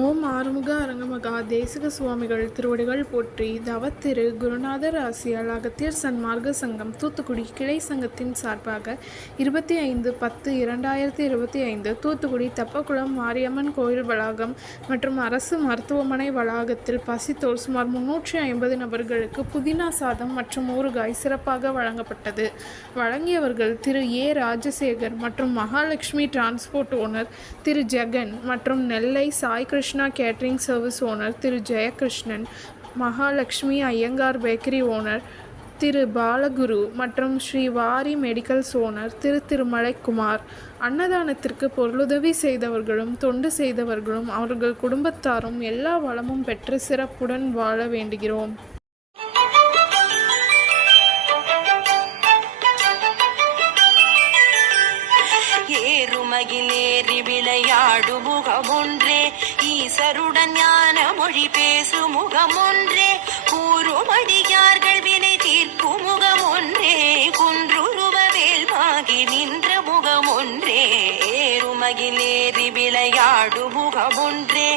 ஓம் ஆறுமுக அரங்கமகா தேசிக சுவாமிகள் திருவடிகள் போற்றி. தவத்திரு குருநாதர் ஆசியால் அகத்தியர் சன்மார்க்க சங்கம் தூத்துக்குடி கிளை சங்கத்தின் சார்பாக 25/10/2025 தூத்துக்குடி தெப்பக்குளம் மாரியம்மன் கோயில் வளாகம் மற்றும் அரசு மருத்துவமனை வளாகத்தில் பசித்தோர் சுமார் 350 நபர்களுக்கு புதினா சாதம் மற்றும் ஊறுகாய் சிறப்பாக வழங்கப்பட்டது. வழங்கியவர்கள் திரு ஏ ராஜசேகர் மற்றும் மகாலட்சுமி டிரான்ஸ்போர்ட் ஓனர் திரு ஜெகன் மற்றும் Nellai Sai Krishna catering service owner திரு ஜெயகிருஷ்ணன், மகாலட்சுமி ஐயங்கார் பேக்கரி ஓனர் திரு பாலகுரு மற்றும் ஸ்ரீ வாரி மெடிக்கல்ஸ் ஓனர் திரு திருமலைக்குமார். அன்னதானத்திற்கு பொருளுதவி செய்தவர்களும் தொண்டு செய்தவர்களும் அவர்கள் குடும்பத்தாரும் எல்லா வளமும் பெற்று சிறப்புடன் வாழ வேண்டுகிறோம். ஏறுமகிலேறி விளையாடு முகமொன்றே, ஈசருடன் ஞான மொழி பேசு முகமொன்றே, கூறுமடியார்கள் வினை தீர்க்கும் முகமொன்றே, குன்றுருவ வேல்வாகி நின்ற முகமொன்றே. ஏறுமகிலேறி விளையாடு முகமொன்றே,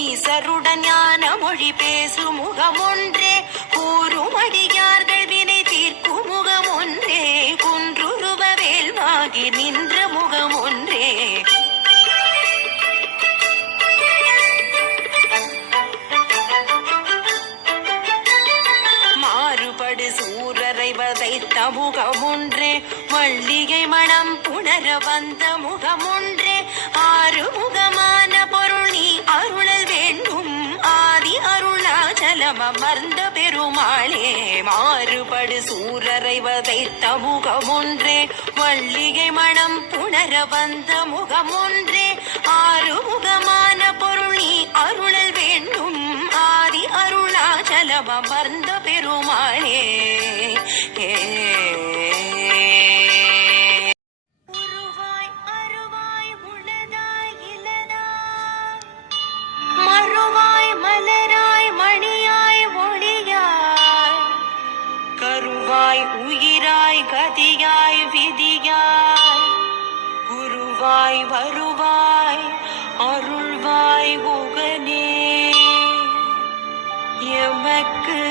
ஈசருடன் ஞான மொழி பேசு முகமொன்றே, கூறுமடியார்கள் வினை தீர்க்கும் முகமொன்றே, குன்றுருவ வேல்வாகி நின்ற முகமொன்றே. மாறுபடு சூரரை வதைத்த முகமொன்றே, மல்லிகை மணம் புணர வந்த முகமொன்றே, ஆறுமுகமான பொருள் நீ அருளல் வேண்டும், ஆதி அருணாச்சலம் அமர்ந்த பெருமாளே. மாறுபடு சூரரை வதைத்த முகமொன்றே, மல்லிகை மணம் புணர வந்த முகமொன்றே, ஆறுமுகமான பொருள் நீ அருளல் வேண்டும், ஆதி அருணாச்சலம் அமர்ந்த பெருமாளே. உருவாய் அருவாய் உளதாய் இலதாய், மறுவாய் மலராய் மணியாய் ஒளியாய், கருவாய் உயிராய் கதியாய் விதியாய், குருவாய் வருவாய் அருள்வாய் உகனே. எமக்கு